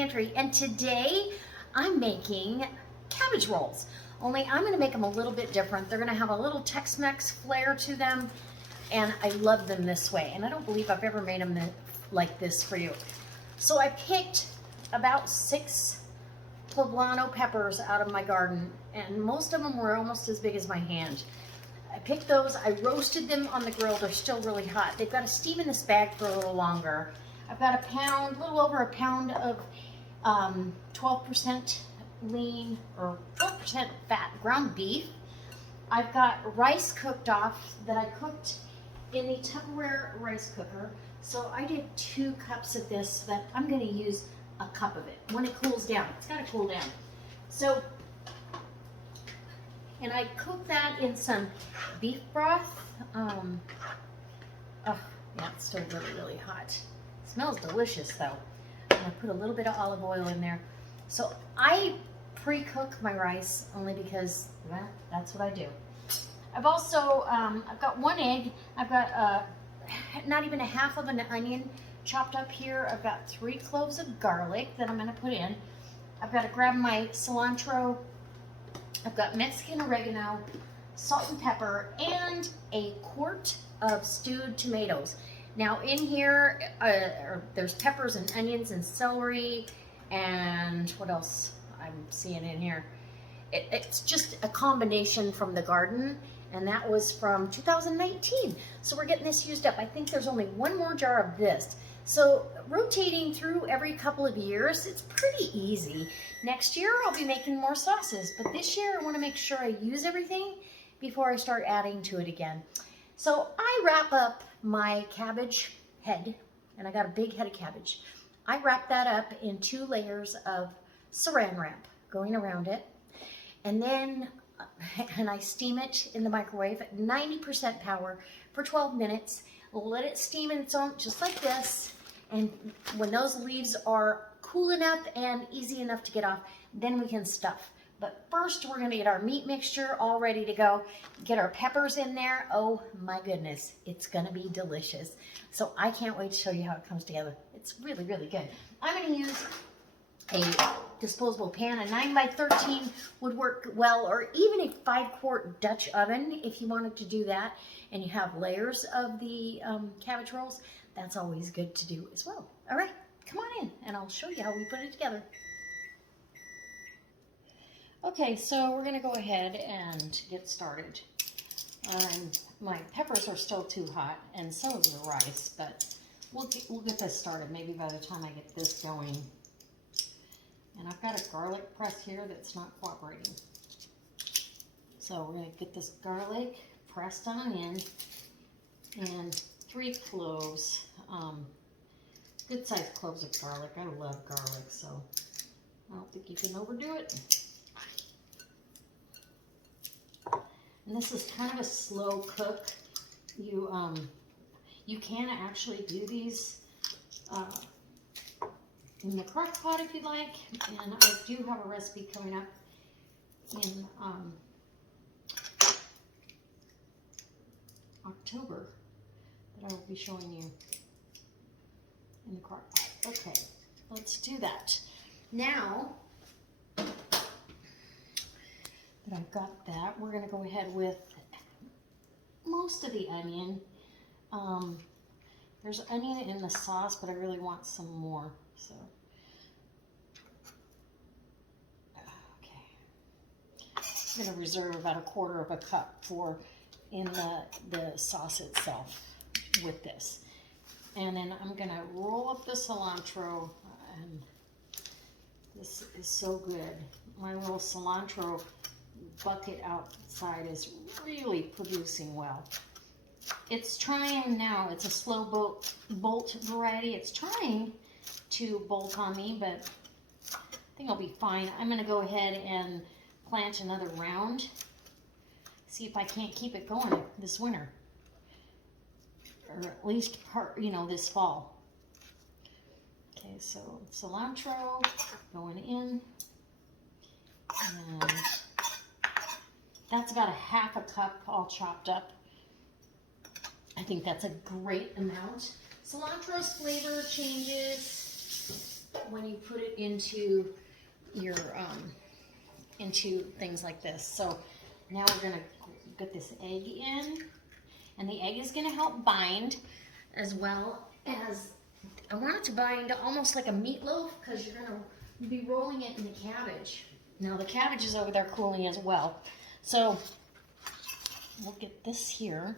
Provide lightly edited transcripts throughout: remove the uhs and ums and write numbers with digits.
Pantry, and today I'm making cabbage rolls. Only I'm going to make them a little bit different. They're going to have a little Tex-Mex flair to them, and I love them this way. And I don't believe I've ever made them like this for you. So I picked about 6 poblano peppers out of my garden, and most of them were almost as big as my hand. I picked those, I roasted them on the grill. They're still really hot. They've got to steam in this bag for a little longer. I've got a little over a pound of 12% lean or 12% fat ground beef. I've got rice cooked off that I cooked in the Tupperware rice cooker. So I did 2 cups of this, but I'm going to use a cup of it when it cools down. It's got to cool down. So, and I cooked that in some beef broth. Oh, yeah, it's still really, really hot. It smells delicious though. I'm gonna put a little bit of olive oil in there. So I pre-cook my rice only because, well, that's what I do. I've also, I've got 1 egg. I've got not even a half of an onion chopped up here. I've got 3 cloves of garlic that I'm gonna put in. I've got to grab my cilantro. I've got Mexican oregano, salt and pepper, and a quart of stewed tomatoes. Now in here, there's peppers and onions and celery, and what else I'm seeing in here? It's just a combination from the garden, and that was from 2019. So we're getting this used up. I think there's only 1 more jar of this. So rotating through every couple of years, it's pretty easy. Next year, I'll be making more sauces, but this year I want to make sure I use everything before I start adding to it again. So I wrap up my cabbage head, and I got a big head of cabbage. I wrap that up in 2 layers of saran wrap going around it, and then I steam it in the microwave at 90% power for 12 minutes. Let it steam in its own, just like this. And when those leaves are cool enough and easy enough to get off, then we can stuff. But first, we're gonna get our meat mixture all ready to go. Get our peppers in there. Oh my goodness, it's gonna be delicious. So I can't wait to show you how it comes together. It's really, really good. I'm gonna use a disposable pan. A 9x13 would work well, or even a 5-quart Dutch oven if you wanted to do that. And you have layers of the cabbage rolls. That's always good to do as well. All right, come on in and I'll show you how we put it together. Okay, so we're gonna go ahead and get started. My peppers are still too hot, and so is the rice, but we'll get this started maybe by the time I get this going. And I've got a garlic press here that's not cooperating. So we're gonna get this garlic pressed on in, and 3 cloves, good sized cloves of garlic. I love garlic, so I don't think you can overdo it. And this is kind of a slow cook. You can actually do these in the crock pot if you'd like, and I do have a recipe coming up in October that I will be showing you in the crock pot. Okay, let's do that. Now that I've got that, we're going to go ahead with most of the onion. There's onion in the sauce, but I really want some more. So, okay, I'm going to reserve about a 1/4 of a cup for in the sauce itself with this. And then I'm going to roll up the cilantro, and this is so good. My little cilantro bucket outside is really producing well. It's trying now, it's a slow bolt variety. It's trying to bolt on me, but I think I'll be fine. I'm gonna go ahead and plant another round. See if I can't keep it going this winter. Or at least this fall. Okay, so cilantro going in. And that's about a 1/2 cup all chopped up. I think that's a great amount. Cilantro's flavor changes when you put it into your into things like this. So now we're gonna get this egg in, and the egg is gonna help bind, as well as I want it to bind almost like a meatloaf, because you're gonna be rolling it in the cabbage. Now the cabbage is over there cooling as well. So we'll get this here.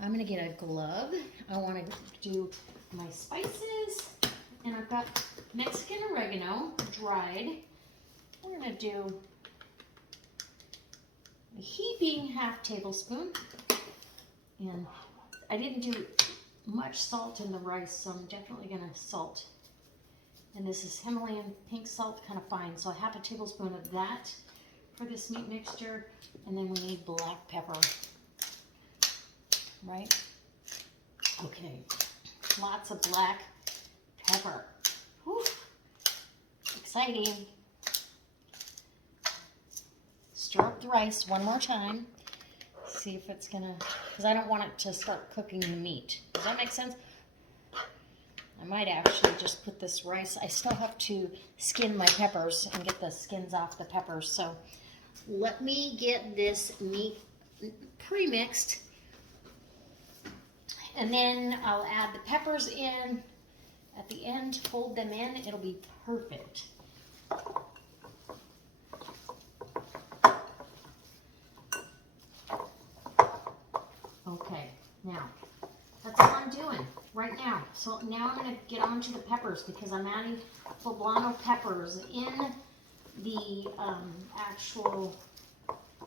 I'm gonna get a glove. I wanna do my spices, and I've got Mexican oregano, dried. We're gonna do a heaping ½ tablespoon. And I didn't do much salt in the rice, so I'm definitely gonna salt. And this is Himalayan pink salt, kind of fine. So ½ tablespoon of that for this meat mixture. And then we need black pepper, right? Okay, lots of black pepper. Whew. Exciting. Stir up the rice one more time. See if it's gonna, because I don't want it to start cooking the meat. Does that make sense? I might actually just put this rice. I still have to skin my peppers and get the skins off the peppers. So let me get this meat pre-mixed, and then I'll add the peppers in at the end, fold them in. It'll be perfect. Okay, now that's all I'm doing right now. So now I'm going to get on to the peppers, because I'm adding poblano peppers in the actual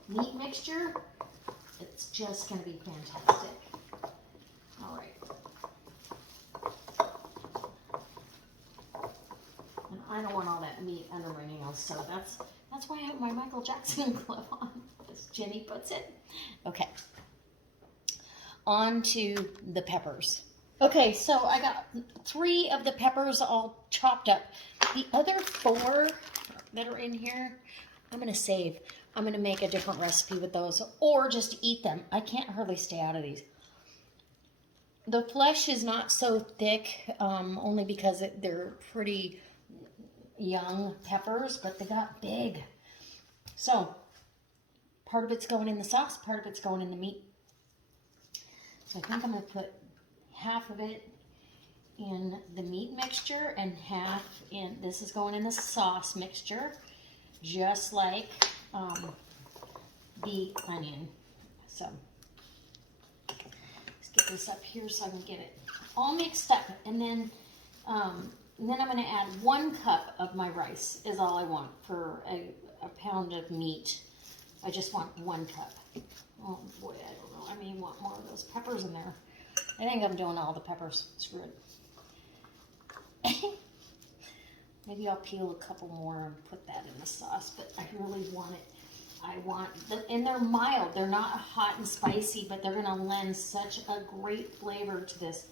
meat mixture. It's just going to be fantastic. All right. And I don't want all that meat under my nails, so that's why I have my Michael Jackson glove on, as Jenny puts it. Okay. On to the peppers. Okay, so I got 3 of the peppers all chopped up. The other 4 that are in here, I'm going to save. I'm going to make a different recipe with those, or just eat them. I can't hardly stay out of these. The flesh is not so thick, only because they're pretty young peppers, but they got big. So part of it's going in the sauce, part of it's going in the meat. So I think I'm going to put half of it in the meat mixture and half in, this is going in the sauce mixture, just like the onion. So let's get this up here so I can get it all mixed up. And then I'm going to add 1 cup of my rice is all I want for a pound of meat. I just want 1 cup. Oh boy, I don't know. I may want more of those peppers in there. I think I'm doing all the peppers. Screw it. Maybe I'll peel a couple more and put that in the sauce, but I really want it. I want them, and they're mild. They're not hot and spicy, but they're going to lend such a great flavor to this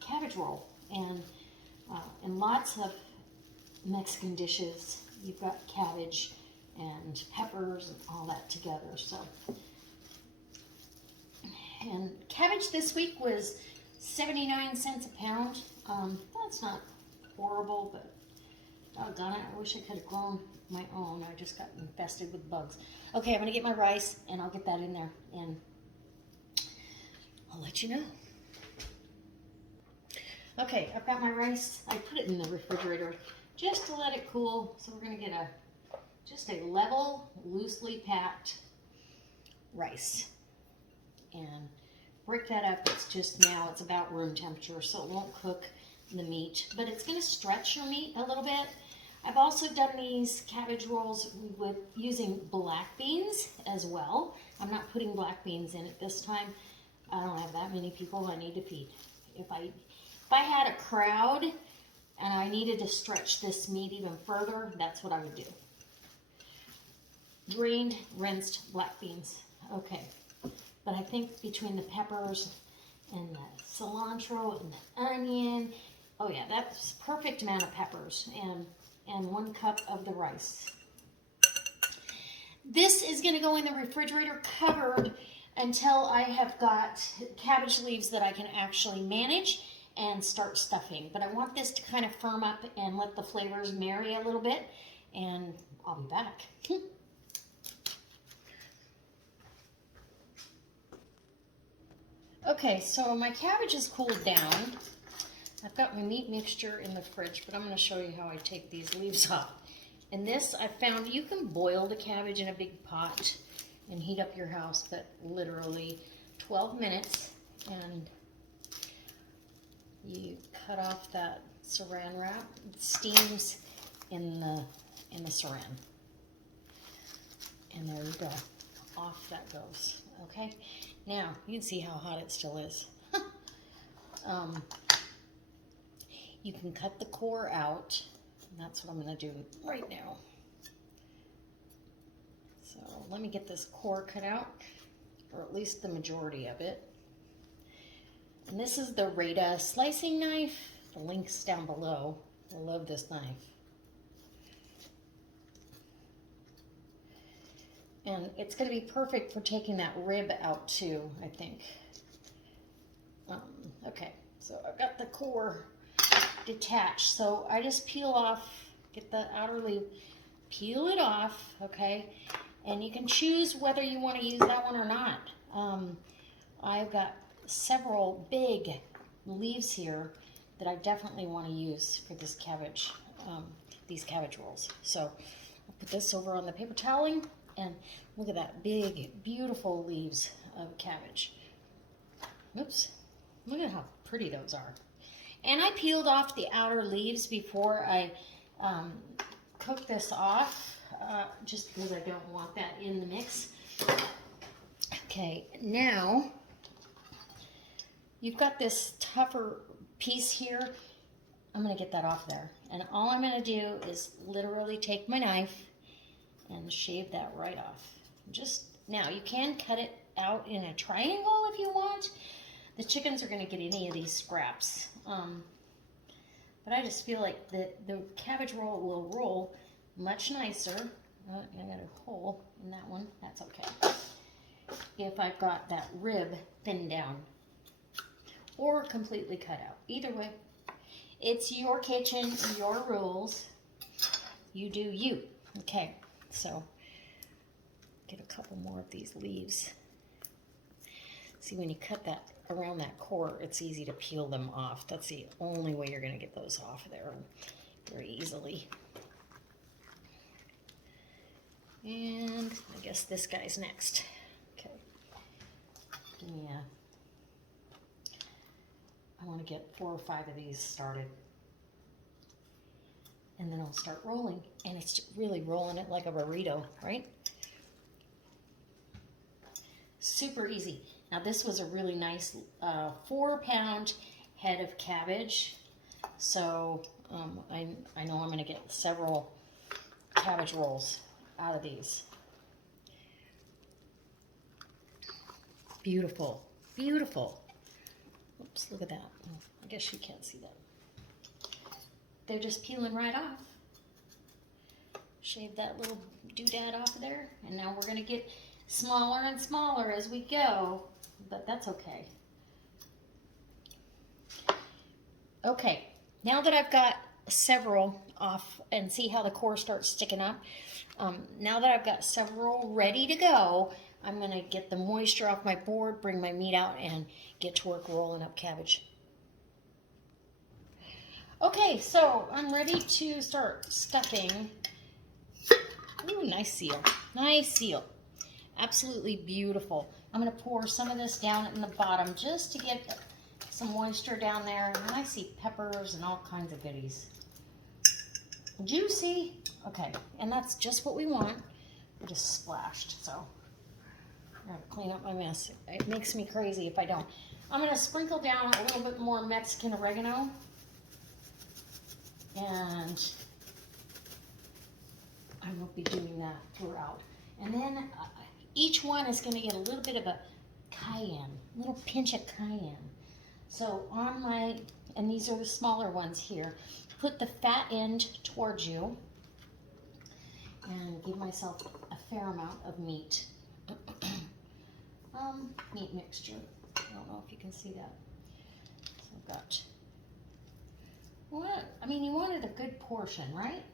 cabbage roll. And in lots of Mexican dishes, you've got cabbage and peppers and all that together. So, and cabbage this week was 79 cents a pound. That's not horrible, but doggone it, I wish I could have grown my own. I just got infested with bugs. Okay, I'm gonna get my rice and I'll get that in there and I'll let you know. Okay, I've got my rice. I put it in the refrigerator just to let it cool. So we're gonna get just a level, loosely packed rice and break that up. It's just now, it's about room temperature, so it won't cook the meat, but it's going to stretch your meat a little bit. I've also done these cabbage rolls with using black beans as well. I'm not putting black beans in it this time. I don't have that many people I need to feed. If I had a crowd and I needed to stretch this meat even further, that's what I would do. Drained, rinsed black beans. Okay, but I think between the peppers and the cilantro and the onion, oh yeah, that's perfect amount of peppers, and 1 cup of the rice. This is going to go in the refrigerator covered until I have got cabbage leaves that I can actually manage and start stuffing. But I want this to kind of firm up and let the flavors marry a little bit, and I'll be back. Okay, so my cabbage is cooled down. I've got my meat mixture in the fridge, but I'm going to show you how I take these leaves off. And this, I found you can boil the cabbage in a big pot and heat up your house, but literally 12 minutes, and you cut off that saran wrap. It steams in the saran. And there you go. Off that goes. Okay? Now, you can see how hot it still is. You can cut the core out, and that's what I'm going to do right now. So let me get this core cut out, or at least the majority of it. And this is the Rada slicing knife. The link's down below. I love this knife. And it's going to be perfect for taking that rib out too, I think. Okay, so I've got the core detached. So I just peel off, get the outer leaf, peel it off, okay? And you can choose whether you want to use that one or not. I've got several big leaves here that I definitely want to use for this cabbage, these cabbage rolls. So I'll put this over on the paper toweling, and look at that big, beautiful leaves of cabbage. Oops, look at how pretty those are. And I peeled off the outer leaves before I cook this off, just because I don't want that in the mix. Okay, now you've got this tougher piece here. I'm going to get that off there. And all I'm going to do is literally take my knife and shave that right off. Just now, you can cut it out in a triangle if you want. The chickens are going to get any of these scraps. But I just feel like the cabbage roll will roll much nicer. I got a hole in that one. That's okay. If I've got that rib thinned down or completely cut out. Either way, it's your kitchen, your rules. You do you. Okay, so get a couple more of these leaves. See, when you cut that around that core, it's easy to peel them off. That's the only way you're going to get those off there very easily. And I guess this guy's next. Okay. Give me I want to get 4 or 5 of these started. And then I'll start rolling. And it's really rolling it like a burrito, right? Super easy. Now this was a really nice 4-pound head of cabbage. So I know I'm going to get several cabbage rolls out of these. Beautiful, beautiful. Oops, look at that. Oh, I guess you can't see that. They're just peeling right off. Shave that little doodad off of there. And now we're going to get smaller and smaller as we go, but that's okay. Okay, now that I've got several off, and see how the core starts sticking up, now that I've got several ready to go, I'm going to get the moisture off my board, bring my meat out, and get to work rolling up cabbage. Okay, so I'm ready to start stuffing. Ooh, nice seal. Nice seal. Absolutely beautiful. I'm going to pour some of this down in the bottom just to get some moisture down there. And I see peppers and all kinds of goodies. Juicy. Okay, and that's just what we want. I just splashed, so I'm going to clean up my mess. It makes me crazy if I don't. I'm going to sprinkle down a little bit more Mexican oregano. And I will be doing that throughout. And then each one is going to get a little bit of a cayenne, a little pinch of cayenne. So on my, and these are the smaller ones here, put the fat end towards you and give myself a fair amount of meat. Meat mixture. I don't know if you can see that. So I've got What? I mean, you wanted a good portion, right?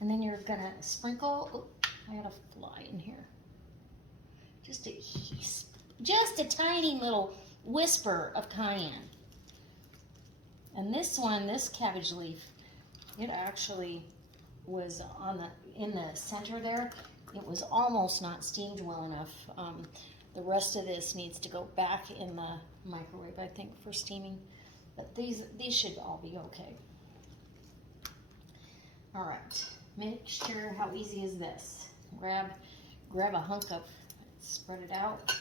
And then you're gonna sprinkle. Oh, I got a fly in here. Just a tiny little whisper of cayenne. And this one, this cabbage leaf, it actually was in the center there. It was almost not steamed well enough. The rest of this needs to go back in the microwave, I think, for steaming. But these should all be okay. All right, mixture. How easy is this? Grab a hunk of, spread it out,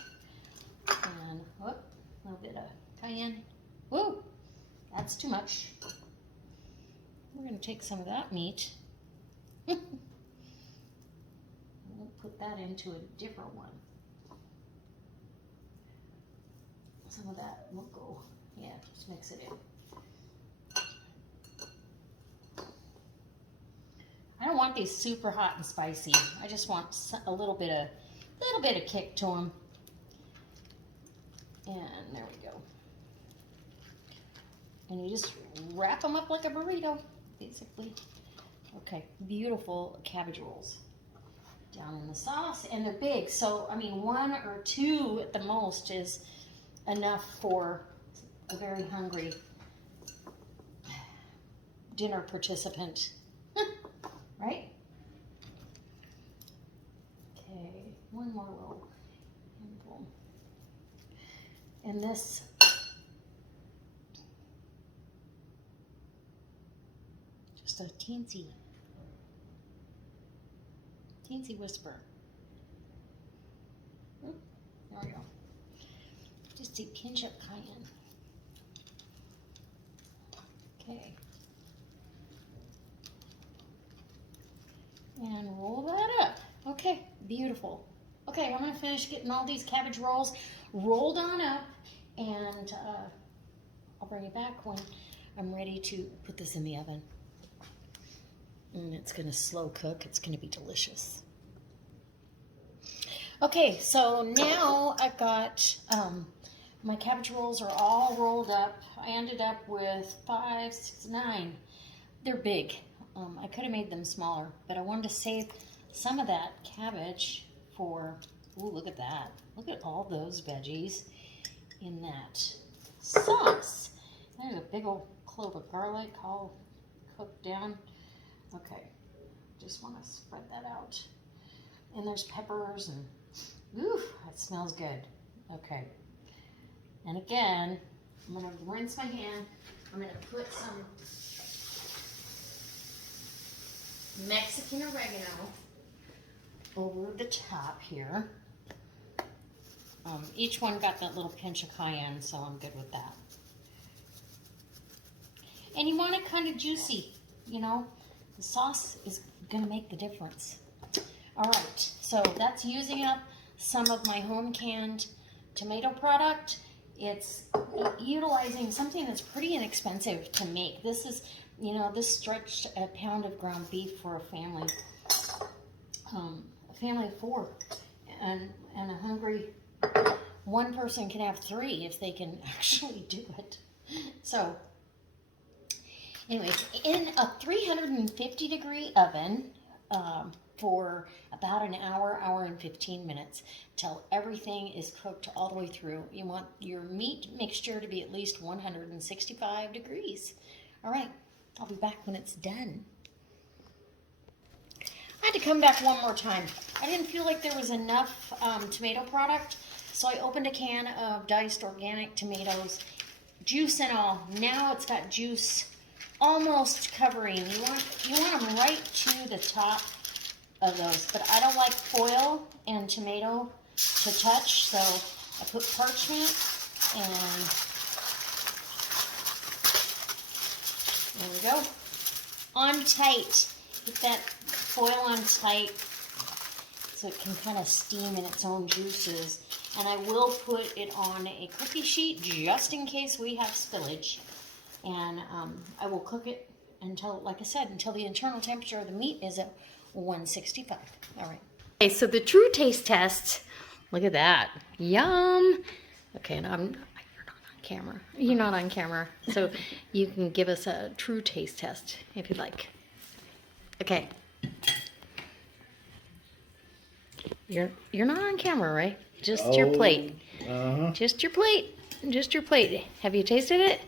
and whoop, a little bit of cayenne. Woo, that's too much. We're gonna take some of that meat. We'll put that into a different one. Some of that will go, yeah, just mix it in. I don't want these super hot and spicy. I just want a little bit of kick to them. And there we go. And you just wrap them up like a burrito, basically. Okay, beautiful cabbage rolls down in the sauce, and they're big. So, I mean, 1 or 2 at the most is enough for a very hungry dinner participant, right? Okay, 1 more roll. And this, just a teensy whisper. There we go. Just a pinch of cayenne. Okay. And roll that up. Okay, beautiful. Okay, I'm gonna finish getting all these cabbage rolls rolled on up, and I'll bring it back when I'm ready to put this in the oven. And it's gonna slow cook. It's gonna be delicious. Okay, so now I've got my cabbage rolls are all rolled up. I ended up with 5, 6, 9. They're big. I could have made them smaller, but I wanted to save some of that cabbage for, ooh, look at that. Look at all those veggies in that sauce. There's a big old clove of garlic all cooked down. Okay, just want to spread that out. And there's peppers and, ooh, that smells good. Okay. And again, I'm going to rinse my hand. I'm going to put some Mexican oregano over the top here. Each one got that little pinch of cayenne, so I'm good with that. And you want it kind of juicy, you know. The sauce is going to make the difference. All right, so that's using up some of my home canned tomato product. It's utilizing something that's pretty inexpensive to make. This is, you know, this stretched a pound of ground beef for a family of 4, and a hungry one person can have 3 if they can actually do it. So, anyways, in a 350-degree oven for about an hour, hour and 15 minutes till everything is cooked all the way through. You want your meat mixture to be at least 165 degrees. All right, I'll be back when it's done. I had to come back one more time. I didn't feel like there was enough tomato product, so I opened a can of diced organic tomatoes, juice and all. Now it's got juice almost covering. You want them right to the top of those, but I don't like foil and tomato to touch, so I put parchment, and there we go. On tight. Get that foil on tight so it can kind of steam in its own juices. And I will put it on a cookie sheet just in case we have spillage. And I will cook it until, like I said, until the internal temperature of the meat is at 165. All right. Okay, so the true taste test. Look at that. Yum. Okay, and you're not on camera. You're not on camera, so you can give us a true taste test if you'd like. Okay. You're not on camera, right? Just your plate. Uh-huh. Just your plate. Just your plate. Have you tasted it?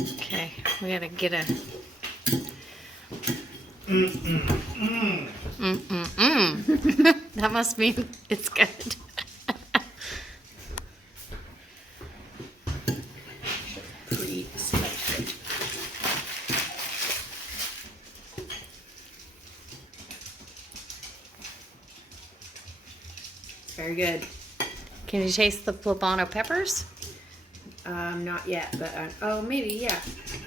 Okay, we gotta get a. That must mean it's good. Pre-selected. Very good. Can you taste the poblano peppers? Not yet, but oh, maybe yeah.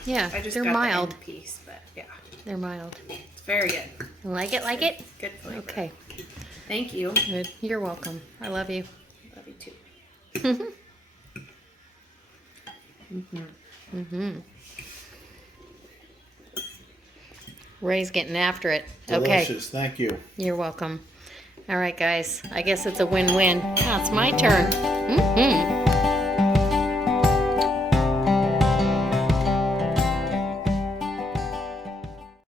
Yeah, I just they're got mild. the end piece, but yeah, They're mild. it's very good. Like it? Like it? Good flavor. Okay. Thank you. Good. You're welcome. I love you. Love you too. Ray's getting after it. Delicious. Thank you. You're welcome. All right, guys. I guess it's a win-win. Now it's my turn.